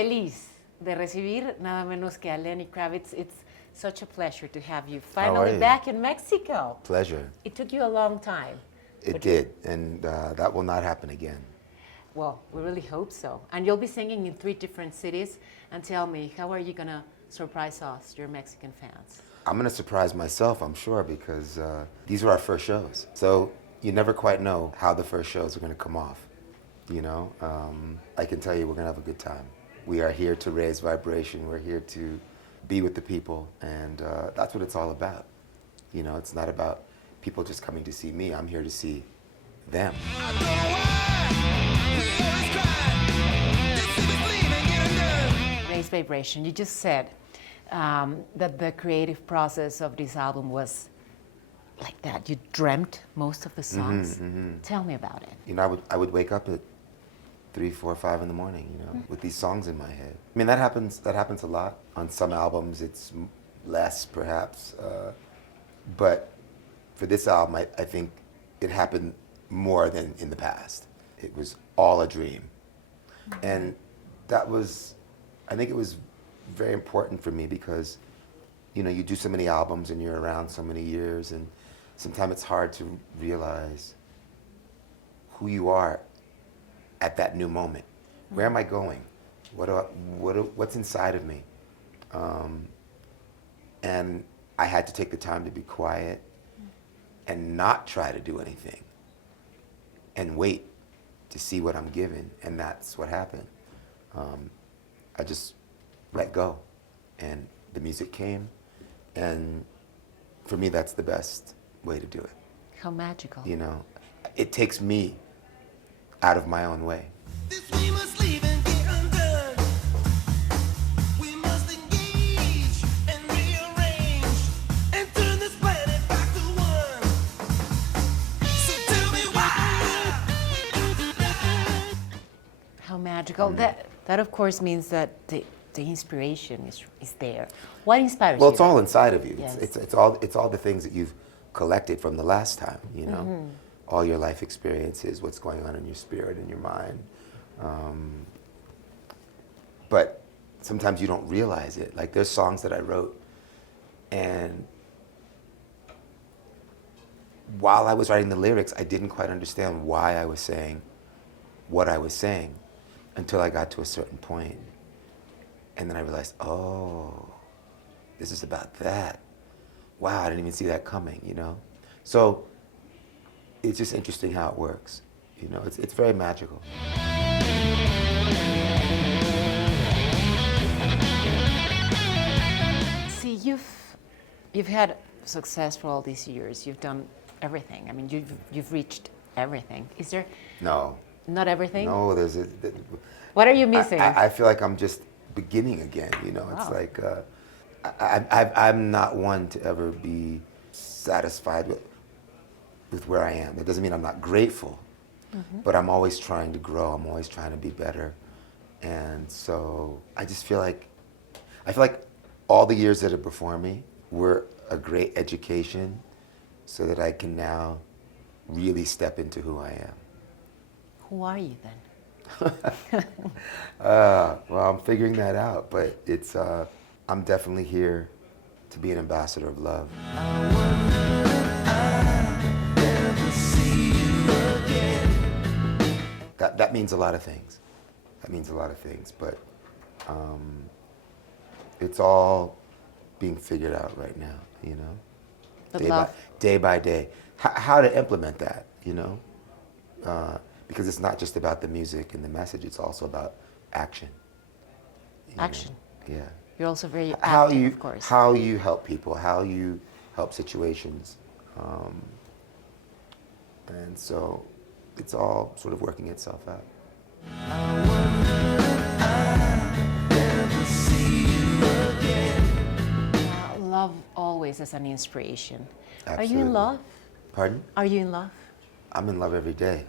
feliz de recibir nada menos que a Lenny Kravitz. It's such a pleasure to have you finally back in Mexico. Pleasure. It took you a long time. It did, and that will not happen again. Well, we really hope so. And you'll be singing in 3 different cities. And tell me, how are you going to surprise us, your Mexican fans? I'm going to surprise myself, I'm sure, because these are our first shows. So you never quite know how the first shows are going to come off. You know, I can tell you we're going to have a good time. We are here to raise vibration. We're here to be with the people. And that's what it's all about. You know, it's not about people just coming to see me. I'm here to see them. Raise vibration. You just said that the creative process of this album was like that. You dreamt most of the songs. Tell me about it. You know, I would wake up at 3, 4, 5 in the morning, you know, with these songs in my head. I mean, that happens a lot. On some albums, it's less, perhaps. But for this album, I think it happened more than in the past. It was all a dream. And that was, I think it was very important for me because, you know, you do so many albums and you're around so many years, and sometimes it's hard to realize who you are at that new moment. Where am I going? What's inside of me? And I had to take the time to be quiet and not try to do anything and wait to see what I'm given, and that's what happened. I just let go, and the music came, and for me, that's the best way to do it. How magical. You know, it takes me out of my own way. How magical. That of course means that the inspiration is there. What inspires you? Well, it's all inside of you. Yes. It's all the things that you've collected from the last time, you know? All your life experiences, what's going on in your spirit and your mind. But sometimes you don't realize it. Like, there's songs that I wrote, and while I was writing the lyrics, I didn't quite understand why I was saying what I was saying until I got to a certain point. And then I realized, oh, this is about that. Wow, I didn't even see that coming, you know? So it's just interesting how it works. You know, it's very magical. See, you've had success for all these years. You've done everything. I mean, you've reached everything. Is there? No. Not everything? No, What are you missing? I feel like I'm just beginning again, you know? Wow. It's like, I'm not one to ever be satisfied with where I am. It doesn't mean I'm not grateful, but I'm always trying to grow. I'm always trying to be better. And so I feel like all the years that are before me were a great education so that I can now really step into who I am. Who are you then? Well, I'm figuring that out, but I'm definitely here to be an ambassador of love. That means a lot of things. That means a lot of things, but it's all being figured out right now, you know? Day by day. How to implement that, you know? Because it's not just about the music and the message, it's also about action. Action? Yeah. You're also very active, of course. How you help people, how you help situations. And so it's all sort of working itself out. Love always as an inspiration. Absolutely. Are you in love? Pardon? Are you in love? I'm in love every day.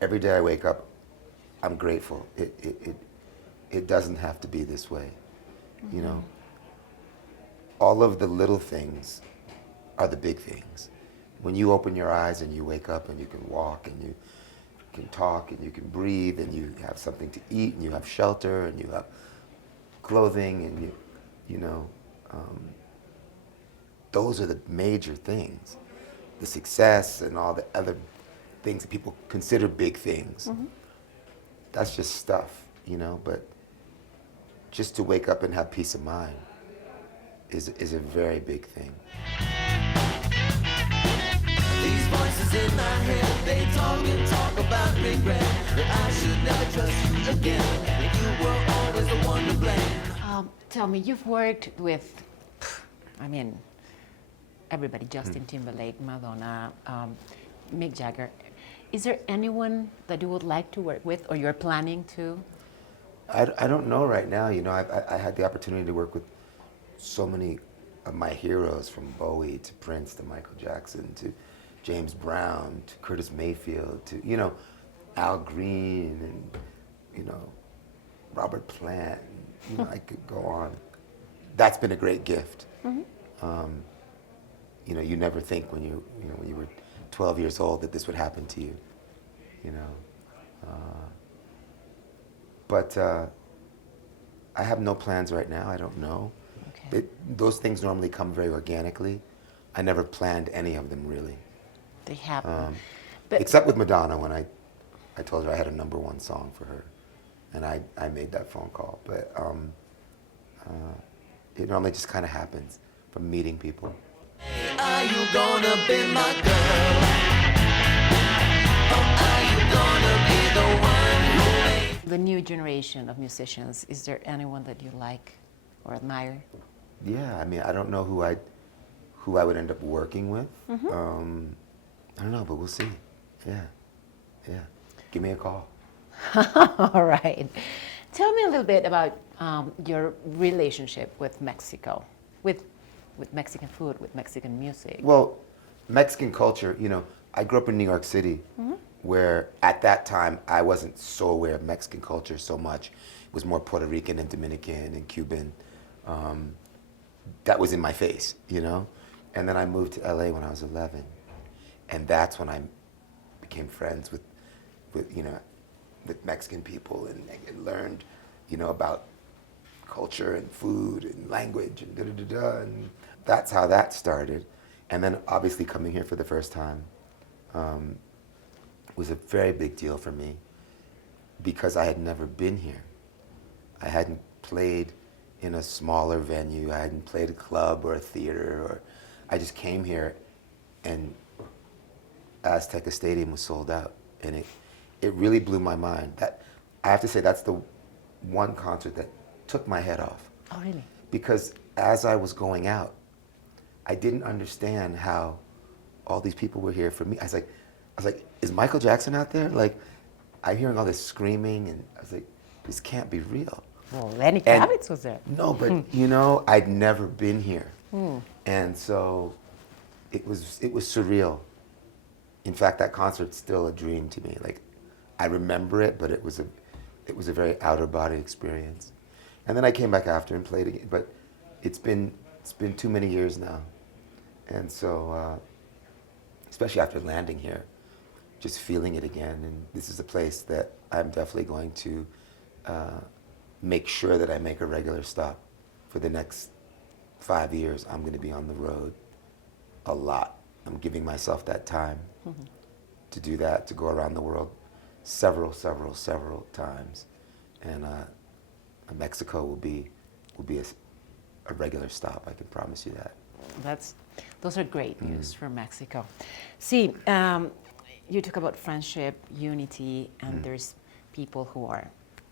Every day I wake up, I'm grateful. It doesn't have to be this way, you know? All of the little things are the big things. When you open your eyes and you wake up and you can walk and you can talk and you can breathe and you have something to eat and you have shelter and you have clothing and you know, those are the major things. The success and all the other things that people consider big things. That's just stuff, you know, but just to wake up and have peace of mind is a very big thing. These voices in my head, they talk and talk about regret. That I should never trust you again. That you were always the one to blame. Tell me, you've worked with, I mean, everybody, Justin Timberlake, Madonna, Mick Jagger. Is there anyone that you would like to work with or you're planning to? I don't know right now. You know, I had the opportunity to work with so many of my heroes, from Bowie to Prince to Michael Jackson to James Brown to Curtis Mayfield to, you know, Al Green and, you know, Robert Plant. And, you know, I could go on. That's been a great gift. You know, you never think when you were 12 years old that this would happen to you. You know. But I have no plans right now. I don't know. Okay. Those things normally come very organically. I never planned any of them, really. They happen. But Except with Madonna, when I told her I had a #1 song for her. And I made that phone call. But it normally just kind of happens from meeting people. Are you gonna be my girl? Or are you gonna be the one who the new generation of musicians, is there anyone that you like or admire? Yeah, I mean, I don't know who I would end up working with. I don't know, but we'll see. Yeah. Give me a call. All right. Tell me a little bit about your relationship with Mexico, with Mexican food, with Mexican music. Well, Mexican culture, you know, I grew up in New York City, where at that time I wasn't so aware of Mexican culture so much. It was more Puerto Rican and Dominican and Cuban. That was in my face, you know? And then I moved to LA when I was 11. And that's when I became friends with you know, with Mexican people and learned, you know, about culture and food and language and da-da-da-da. And that's how that started. And then obviously coming here for the first time was a very big deal for me because I had never been here. I hadn't played in a smaller venue. I hadn't played a club or a theater, or I just came here and Azteca Stadium was sold out. And it really blew my mind. That, I have to say, that's the one concert that took my head off. Oh, really? Because as I was going out, I didn't understand how all these people were here for me. I was like, is Michael Jackson out there? Like, I'm hearing all this screaming, and I was like, this can't be real. Well, Lenny Kravitz was there. No, but you know, I'd never been here, and so it was surreal. In fact, that concert's still a dream to me. Like, I remember it, but it was a very outer body experience. And then I came back after and played again. But it's been too many years now, and so especially after landing here, just feeling it again. And this is a place that I'm definitely going to make sure that I make a regular stop. For the next 5 years, I'm going to be on the road a lot. I'm giving myself that time to do that, to go around the world several times. And Mexico will be a regular stop, I can promise you that. Those are great news for Mexico. See, you talk about friendship, unity, and there's people who are,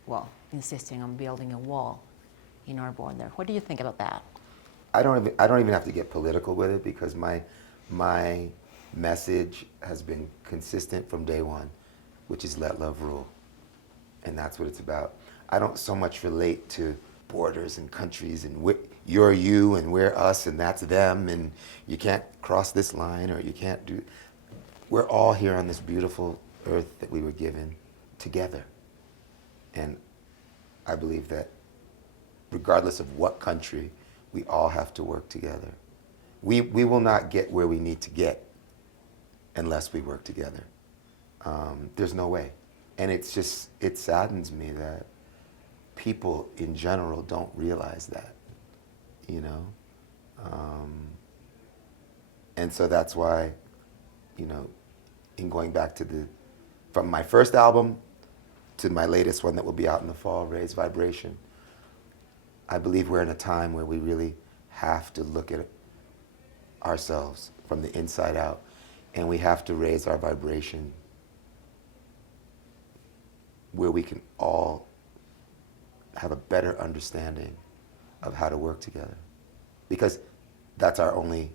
well, insisting on building a wall in our border. What do you think about that? I don't even have to get political with it, because my message has been consistent from day one, which is let love rule. And that's what it's about. I don't so much relate to borders and countries and you're you and we're us and that's them and you can't cross this line or you can't do. We're all here on this beautiful earth that we were given together. And I believe that regardless of what country, we all have to work together. We will not get where we need to get unless we work together. There's no way. And it saddens me that people in general don't realize that, you know? And so that's why, you know, in going back to from my first album to my latest one that will be out in the fall, Raise Vibration, I believe we're in a time where we really have to look at ourselves from the inside out, and we have to raise our vibration where we can all have a better understanding of how to work together. Because that's our only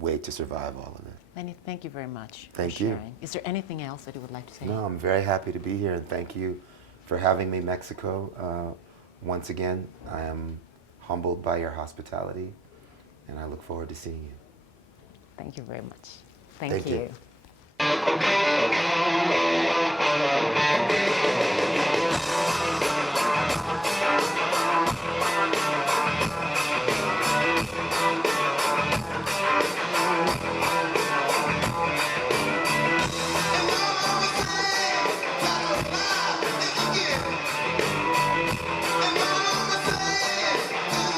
way to survive all of it. Lenny, thank you very much Thank for you. sharing. Is there anything else that you would like to say? No, I'm very happy to be here, and thank you for having me, Mexico. Once again, I am humbled by your hospitality, and I look forward to seeing you. Thank you very much. Thank you. you.